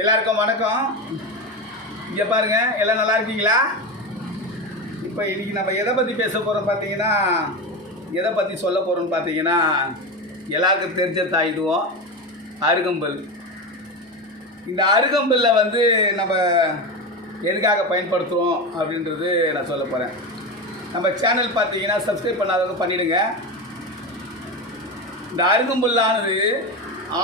எல்லாருக்கும் வணக்கம். இங்கே பாருங்கள், எல்லாம் நல்லா இருக்கீங்களா? இப்போ இன்றைக்கி நம்ம எதை பற்றி பேச போகிறோம் பார்த்தீங்கன்னா, எதை பற்றி சொல்ல போகிறோம்னு பார்த்தீங்கன்னா, எல்லாருக்கும் தெரிஞ்ச தாயுதுவோம் அருகம்புல். இந்த அருகம்புல்லை வந்து நம்ம எதுக்காக பயன்படுத்துகிறோம் அப்படின்றது நான் சொல்ல போகிறேன். நம்ம சேனல் பார்த்தீங்கன்னா சப்ஸ்கிரைப் பண்ணாதவங்க பண்ணிவிடுங்க. இந்த அருகம்புல்லானது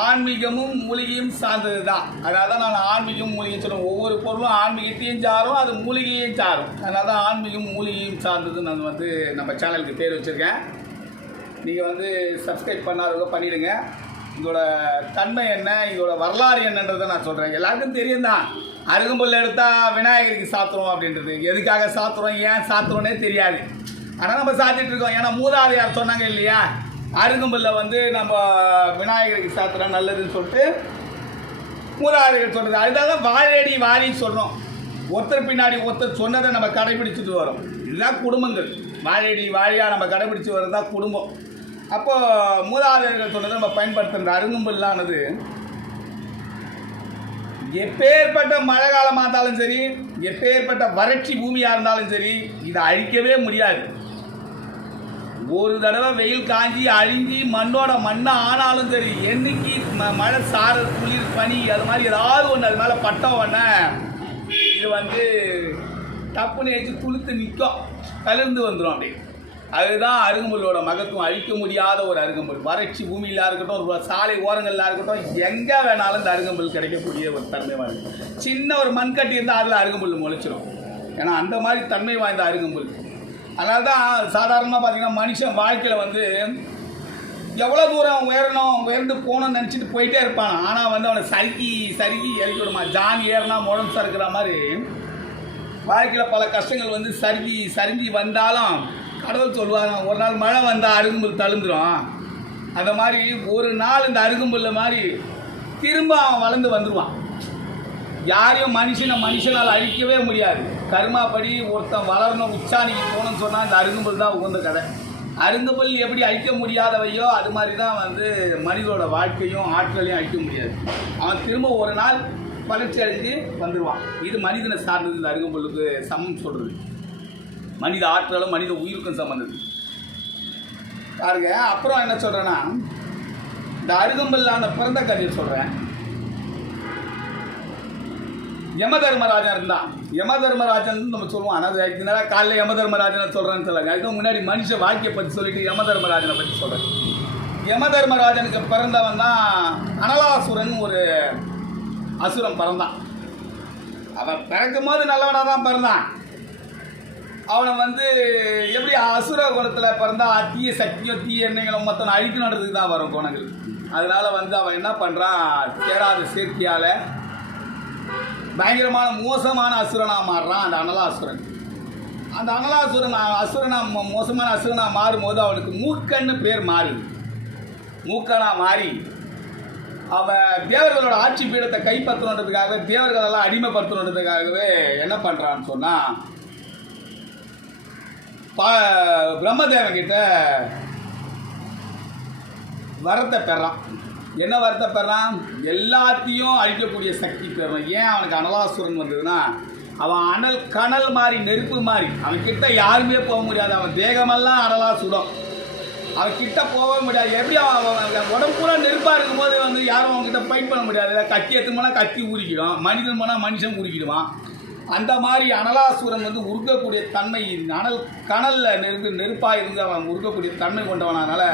ஆன்மீகமும் மூலிகையும் சார்ந்தது தான். அதனால தான் நான் ஆன்மீகம் மூலிகைன்னு சொல்லுவேன். ஒவ்வொரு பொருளும் ஆன்மீகத்தையும் சாரும், அது மூலிகையும் சாரும். அதனால தான் ஆன்மீகம் மூலிகையும் சார்ந்தது நான் வந்து நம்ம சேனலுக்கு பேர் வச்சுருக்கேன். நீங்கள் வந்து சப்ஸ்கிரைப் பண்ணாதவங்க பண்ணிவிடுங்க. இதோட தன்மை என்ன, இதோட வரலாறு என்னன்றதை நான் சொல்கிறேன். எல்லாருக்கும் தெரியும் தான், அருகம்புல் எடுத்தால் விநாயகருக்கு சாத்துறோம் அப்படின்றது. எதுக்காக சாத்துறோம், ஏன் சாத்துறோன்னே தெரியாது. ஆனால் நம்ம சாத்திட்டு இருக்கோம். ஏன்னா மூதாதையார் சொன்னாங்க இல்லையா, அருகம்புல்லை வந்து நம்ம விநாயகருக்கு சாத்துறா நல்லதுன்னு சொல்லிட்டு மூதாதையர் சொல்கிறது. அதுதான் வாழடி வாரின்னு சொல்கிறோம். ஒருத்தர் பின்னாடி ஒருத்தர் சொன்னதை நம்ம கடைபிடிச்சிட்டு வரோம். இதுதான் குடும்பங்கள். வாழடி வாழியாக நம்ம கடைபிடிச்சி வர்றது தான் குடும்பம். அப்போது மூதாதையர்கள் சொன்னதை நம்ம பயன்படுத்துகிற அருகம்புல்லானது எப்பேற்பட்ட மழை காலமாக இருந்தாலும் சரி, எப்பேற்பட்ட வறட்சி பூமியாக இருந்தாலும் சரி, இதை அழிக்கவே முடியாது. ஒரு தடவை வெயில் காஞ்சி அழிஞ்சி மண்ணோட மண்ணாக ஆனாலும் சரி, என்னைக்கு மழை சாரல் குளிர் பனி அது மாதிரி ஏதாவது ஒன்று அது மேலே பட்டம் ஒன்று இது வந்து டப்புன்னு ஏற்றி துளுத்து நிற்கும், கலந்து வந்துடும் அப்படி. அதுதான் அருகம்புல்லோட மகத்துவம். அழிக்க முடியாத ஒரு அருகம்புல். வறட்சி பூமியில் இருக்கட்டும், ஒரு சாலை ஓரங்களில் இருக்கட்டும், எங்கே வேணாலும் இந்த அருகம்புல் கிடைக்கக்கூடிய ஒரு தன்மை வாய்ந்த சின்ன ஒரு மண் கட்டி இருந்தால் அதில் அருகம்புல் முளைச்சிடும். ஏன்னா அந்த மாதிரி தன்மை வாய்ந்த அருகம்புல். அதனால தான் சாதாரணமாக பார்த்தீங்கன்னா மனுஷன் வாழ்க்கையில் வந்து எவ்வளோ தூரம் உயர்ந்து போகணும்னு நினச்சிட்டு போயிட்டே இருப்பான். ஆனால் வந்து அவனை சறுக்கி இறக்கி விடுமா. ஜான் ஏறினா முழம் சறுக்கிற மாதிரி வாழ்க்கையில் பல கஷ்டங்கள் வந்து சரிஞ்சு வந்தாலும் கடவுள் சொல்லுவாங்க, ஒரு நாள் மழை வந்தால் அருகம்புல் தழுந்துடும். அந்த மாதிரி ஒரு நாள் இந்த அருகம்புல்ல மாதிரி திரும்ப அவன் வளர்ந்து வந்துடுவான். யாரையும் மனுஷனால் அழிக்கவே முடியாது. கர்மாப்படி ஒருத்தன் வளரணும், உச்சாணிக்கு போகணும்னு சொன்னால் இந்த அருகம்புல் தான் உகந்த கதை. அருகம்புல் எப்படி அழிக்க முடியாதவையோ அது மாதிரி தான் வந்து மனிதனோட வாழ்க்கையும் ஆற்றலையும் அழிக்க முடியாது. அவன் திரும்ப ஒரு நாள் வளர்ச்சி அடைஞ்சு வந்துடுவான். இது மனிதனை சார்ந்தது. இந்த அருகம்புல்லுக்கு சமம் சொல்கிறது மனித ஆற்றலும் மனித உயிருக்கும் சம்மந்தது பாருங்க. அப்புறம் என்ன சொல்கிறேன்னா, இந்த அருகம்புல்லான பிறந்த கதையை சொல்கிறேன். யமதர்மராஜன் இருந்தான். யமதர்மராஜன் நம்ம சொல்லுவோம். ஆனால் இதனால காலையில் யமதர்மராஜனை சொல்கிறேன்னு சொல்லுங்க. அதுக்கு முன்னாடி மனுஷ வாழ்க்கையை பற்றி சொல்லிட்டு யமதர்மராஜனை பற்றி சொல்கிறேன். யமதர்மராஜனுக்கு பிறந்தவன் தான் அனலாசுரன், ஒரு அசுரன் பிறந்தான். அவன் பிறக்கும் போது நல்லவனாக தான் பிறந்தான். அவனை வந்து எப்படி அசுர குணத்தில் பிறந்தா தீய சக்தியும் தீய எண்ணங்களும் மொத்தம் அழிக்கணுன்றதுக்கு தான் வரும் குணங்கள். அதனால் வந்து அவன் என்ன பண்ணுறான், தேடாத சேர்க்கையால் பயங்கரமான மோசமான அசுரனாக மாறுறான் அந்த அனலாசுரன். அந்த அனலாசுரன் மோசமான அசுரனாக மாறும்போது அவனுக்கு மூக்கன்னு பேர் மாறுது. மூக்கனாக மாறி அவன் தேவர்களோட ஆட்சி பீடத்தை கைப்பற்றணுன்றதுக்காகவே, தேவர்களெல்லாம் அடிமைப்படுத்தணுன்றதுக்காகவே என்ன பண்ணுறான்னு சொன்னால், பிரம்மதேவன் கிட்ட வரத்தை பெறான். என்ன வரத்தை பெறான், எல்லாத்தையும் அழிக்கக்கூடிய சக்தி பெறான். ஏன் அவனுக்கு அனலாசுரன் வந்ததுன்னா, அவன் கனல் மாதிரி, நெருப்பு மாதிரி. அவன் கிட்ட யாருமே போக முடியாது. அவன் தேகமெல்லாம் அனலா சுடும். அவன் கிட்ட போக முடியாது. எப்படி அவன் உடம்பு பூரா நெருப்பாக இருக்கும்போது வந்து யாரும் அவன்கிட்ட ஃபைட் பண்ண முடியாது. இல்லை கத்தி எடுத்து போனால் கத்தி உருக்கிடுவான், மனிதன் போனால் மனுஷன் உருக்கிடுவான். அந்த மாதிரி அனலாசுரன் வந்து உருக்கக்கூடிய தன்மை, கனலில் நெருப்பாக இருந்து அவன் உருக்கக்கூடிய தன்மை கொண்டவனால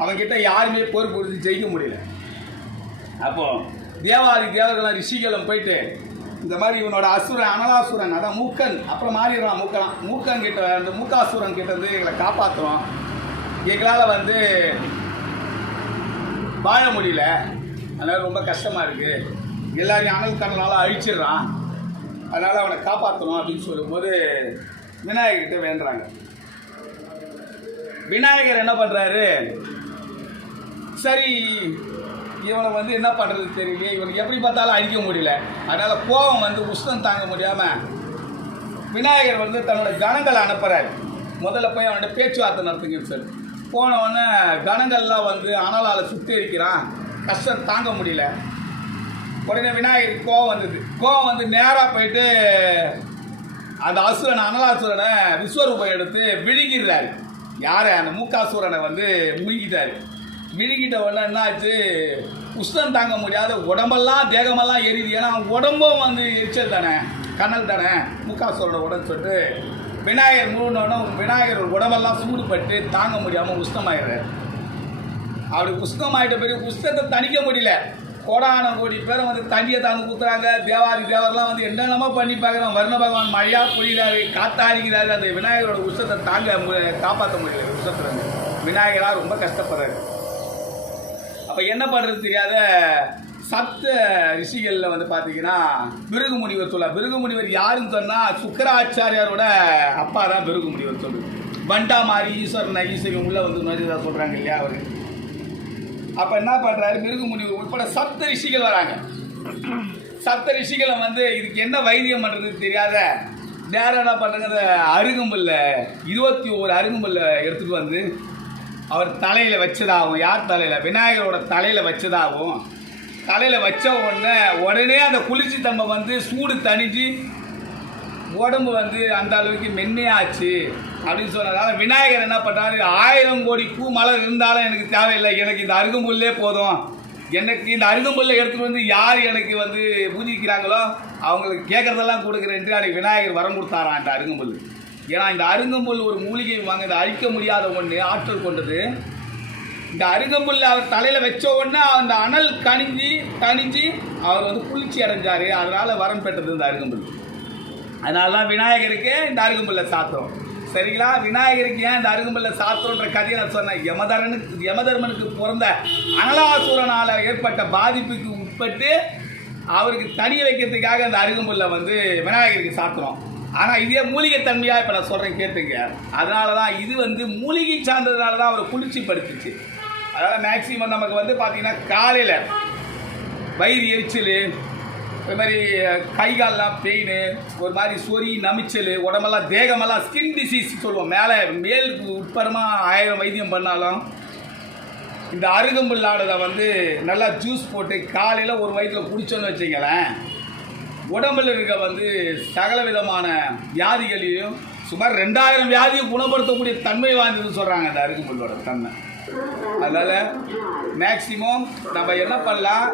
அவன்கிட்ட யாருமே போர் பொறுத்து ஜெயிக்க முடியல. அப்போது தேவர்களும் ரிஷிகளும் போயிட்டு இந்த மாதிரி இவனோட அனலாசுரன், அதான் மூக்கன், அப்புறம் மாறிடுறான் மூக்கன் கிட்ட, அந்த மூக்காசுரன் கிட்ட வந்து எங்களை காப்பாற்றுறோம், எங்களால் வந்து வாழ முடியல, அதனால் ரொம்ப கஷ்டமாக இருக்குது, எல்லாரையும் அனல் கண்ணனால் அழிச்சிடுறான், அதனால் அவனை காப்பாற்றணும் அப்படின்னு சொல்லும்போது விநாயகர்கிட்ட வேண்டுறாங்க. விநாயகர் என்ன பண்ணுறாரு, சரி இவனை வந்து என்ன பண்ணுறது தெரியலையே, இவனுக்கு எப்படி பார்த்தாலும் அழிக்க முடியல. அதனால் கோபம் வந்து உஷ்ணம் தாங்க முடியாமல் விநாயகர் வந்து தன்னோட கணங்களை அனுப்புகிறார். முதல்ல போய் அவனோட பேச்சுவார்த்தை நடத்துங்கன்னு சொல்லி போனவொடனே கணங்கள்லாம் வந்து அனலால் சுற்றி இருக்கிறான், கஷ்டம் தாங்க முடியல. உடனே விநாயகருக்கு கோவம் வந்து நேராக போயிட்டு அந்த அசுரனை அனலாசுரனை விஸ்வரூபம் எடுத்து விழுங்கிடுறாரு. யாரை? அந்த மூக்காசுரனை வந்து முழுகிட்டாரு. விழுங்கிட்ட உடனே என்ன ஆச்சு, உஷ்ணம் தாங்க முடியாத உடம்பெல்லாம் தேகமெல்லாம் எரியுது. ஏன்னா அவன் உடம்பும் வந்து எரிச்சல் தானே, கனல் தானே மூக்காசுரனோட உடம்பு சொல்லிட்டு விநாயகர் முழுனோடனே விநாயகர் உடம்பெல்லாம் சூடுபட்டு தாங்க முடியாமல் உஷ்ணமாயிடுறாரு. அப்படி உஷ்ணமாயிட்ட பிறகு உஷ்ணத்தை தணிக்க முடியல. கோடான கோடி பேரை வந்து தண்ணியை தாங்க ஊற்றுறாங்க. தேவாதி தேவரெல்லாம் வந்து என்னென்னமோ பண்ணி பார்க்குறாங்க. வருண பகவான் மழையாக பொழிகிறாரு, காத்தாடிக்கிறாரு. அந்த விநாயகரோட உஷ்ணத்தை காப்பாற்ற முடியல. உஷ்ணத்துலேருந்து விநாயகராக ரொம்ப கஷ்டப்படுறாரு. அப்போ என்ன பண்ணுறது தெரியாத சப்த ரிஷிகளில் வந்து பார்த்தீங்கன்னா பிருகு முனிவர் சொல்ல. பிருகு முனிவர் யாருன்னு சொன்னால் சுக்கராச்சாரியாரோட அப்பா தான் பிருகு முனிவர் சொல்லுது. வண்டா மாதிரி ஈஸ்வரன் ஈஸ்வரன் உள்ளே வந்து நோய்தான் சொல்கிறாங்க இல்லையா அவர். அப்போ என்ன பண்ணுறாரு, பிருகு முனிவர் உட்பட சப்த ரிஷிகள் வராங்க. சப்த ரிஷிகளை வந்து இதுக்கு என்ன வைத்தியம் பண்ணுறது தெரியாத நேரம் என்ன பண்ணுறாங்க, அந்த அருகம்புல்ல 21 அருகம்புல்ல எடுத்துகிட்டு வந்து அவர் தலையில் வச்சதாகவும், யார் தலையில், விநாயகரோட தலையில் வச்சதாகவும், தலையில் வச்ச உடனே அந்த குளிர்ச்சி தன்மை வந்து சூடு தணிஞ்சு உடம்பு வந்து அந்த அளவுக்கு மென்மையாச்சு அப்படின்னு சொன்னதால விநாயகர் என்ன பண்ணுறாரு, 1000 கோடி பூ மலர் இருந்தாலும் எனக்கு தேவையில்லை, எனக்கு இந்த அருகம்புல்லே போதும், எனக்கு இந்த அருகம்புல்லை எடுத்துகிட்டு வந்து யார் எனக்கு வந்து பூஜிக்கிறாங்களோ அவங்களுக்கு கேட்குறதெல்லாம் கொடுக்குறேன் என்று அன்றைக்கு விநாயகர் வரம் கொடுத்தாராம் இந்த அருகம்புல். ஏன்னா இந்த அருகம்புல் ஒரு மூலிகை வாங்க, இதை அழிக்க முடியாத ஒன்று, ஆற்றல் கொண்டது. இந்த அருகம்புல் அவர் தலையில் வச்ச உடனே அந்த அனல் தணிஞ்சு அவர் வந்து குளிர்ச்சி அடைஞ்சார். அதனால் வரம் பெற்றது இந்த அருகம்புல். அதனால தான் விநாயகருக்கு இந்த அருகம்புல்லை சாத்துறோம். சரிங்களா? விநாயகருக்கு ஏன் இந்த அருகம்புல்லை சாத்துறோன்ற கதையை நான் சொன்னேன். யமதர்மனுக்கு பிறந்த அனலாசுரனால் ஏற்பட்ட பாதிப்புக்கு உட்பட்டு அவருக்கு தனிய வைக்கிறதுக்காக இந்த அருகம்புல்லை வந்து விநாயகருக்கு சாத்துறோம். ஆனால் இதே மூலிகை தன்மையாக இப்போ நான் சொல்கிறேன் கேட்டுங்க. அதனால தான் இது வந்து மூலிகை சார்ந்ததுனால தான் அவரை குளிர்ச்சிப்படுத்துச்சு. அதனால் மேக்சிமம் நமக்கு வந்து பார்த்திங்கன்னா காலையில் வயிறு எரிச்சல், இது மாதிரி கை கால்லாம் பெயின், ஒரு மாதிரி சொறி நமிச்சல், உடம்பெல்லாம் தேகமெல்லாம் ஸ்கின் டிசீஸ் சொல்லுவோம். மேலுக்கு உட்பரமாக 1000 வைத்தியம் பண்ணாலும் இந்த அருகம்புல் ஆடதை வந்து நல்லா ஜூஸ் போட்டு காலையில் ஒரு வயிற்றில் குடிச்சோன்னு வச்சுங்களேன், உடம்பில் இருக்க வந்து சகல விதமான வியாதிகளையும் சுமார் 2000 வியாதியை குணப்படுத்தக்கூடிய தன்மை வாய்ந்ததுன்னு சொல்கிறாங்க இந்த அருகம்புல்லோட தன்மை. அதனால் மேக்சிமம் நம்ம என்ன பண்ணலாம்,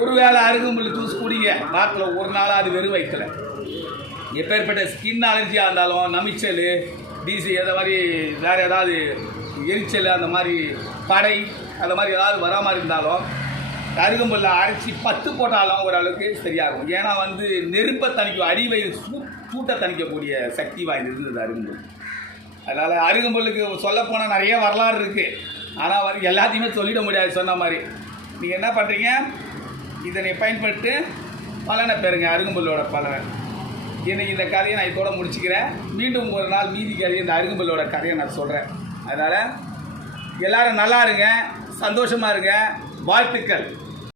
ஒரு வேளை அருகம்புல் ஜூஸ் குடிங்க வாரத்தில் ஒரு நாள், அது வெறும் வயிற்றில். எப்பேற்பட்ட ஸ்கின் அலர்ஜியாக இருந்தாலும், நமிச்சல், டிசி, அதை மாதிரி வேறு ஏதாவது எரிச்சல், அந்த மாதிரி படை, அந்த மாதிரி ஏதாவது வரா மாதிரி இருந்தாலும் அருகம்புல்லை அரைச்சி 10 போட்டாலும் ஓரளவுக்கு சரியாகும். ஏன்னா வந்து நெருப்பை தணிக்கும், அடிவயிறு சூட்டை தணிக்கக்கூடிய சக்தி வாய்ந்தது இந்த அருகம்புல். அதனால் அருகம்புல்லுக்கு சொல்லப்போனால் நிறைய வரலாறு இருக்குது. ஆனால் வந்து எல்லாத்தையுமே சொல்லிட முடியாது. சொன்ன மாதிரி நீங்கள் என்ன பண்ணுறீங்க, இதனை பயன்படுத்தி பலனை பெறுங்க, அருகம்புல்லோட பலனை. இன்றைக்கி இந்த கதையை நான் இதோட முடிச்சுக்கிறேன். மீண்டும் ஒரு நாள் மீதி கதையை, இந்த அருகம்புல்லோட கதையை நான் சொல்கிறேன். அதனால் எல்லோரும் நல்லா இருங்க, சந்தோஷமாக இருங்க. வாழ்த்துக்கள்.